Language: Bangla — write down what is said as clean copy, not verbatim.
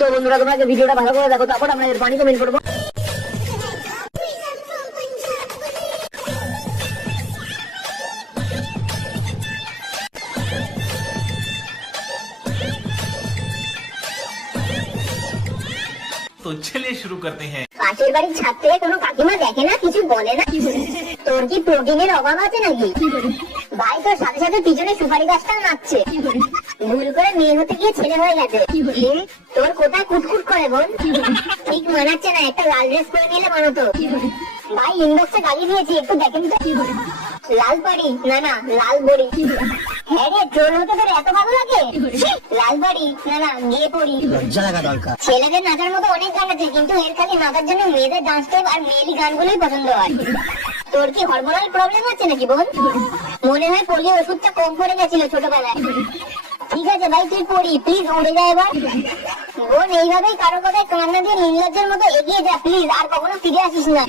তো বন্ধুরা তোমরা ভিডিওটা ভালো করে দেখো, তারপর আমরা এর পানি কমেন্ট করবো। तो चलिए शुरू करते हैं। পাশের বাড়ির ছাদ থেকে কোনো কাকিমা দেখে না, কিছু বলে না? তোর কি প্রোটিনের অভাব আছে নাকি? ভাই তোর সাথে সাথে পিছনে সুপারি গাছটাও নাচছে। ভুল করে মেয়ে হতে গিয়ে ছেলে হয়ে গেছে। তোর কোথায় কুটকুট করে বোন? ঠিক মানাচ্ছে না, একটা লাল ড্রেস করে নিলে মানাতো। ভাই ইনবক্সে গালি দিয়েছি, একটু দেখেন তো। লাল বাড়ি না না লাল বড়ি। হ্যাঁ রে, ট্রোল হতে তোর এত ভালো লাগে? লাল বাড়ি না না গিয়ে পড়ি। ছেলেদের নাচার মতো অনেক গান আছে, কিন্তু এর খালি নাচার জন্য মেয়েদের ডান্স স্টেপ আর মেয়েলি গানগুলোই পছন্দ হয়। তোর কি হরমোনাল প্রবলেম আছে নাকি বোন? মনে হয় পোলিও ওষুধটা কম পড়ে গেছিল ছোটবেলায়। ঠিক আছে ভাই তুই পড়ি, প্লিজ উড়ে যা এবার। বোন এইভাবেই কারো কথায় কান্না দিয়ে নির্লজ্জের মতো এগিয়ে যা প্লিজ, আর কখনো ফিরে আসিস না।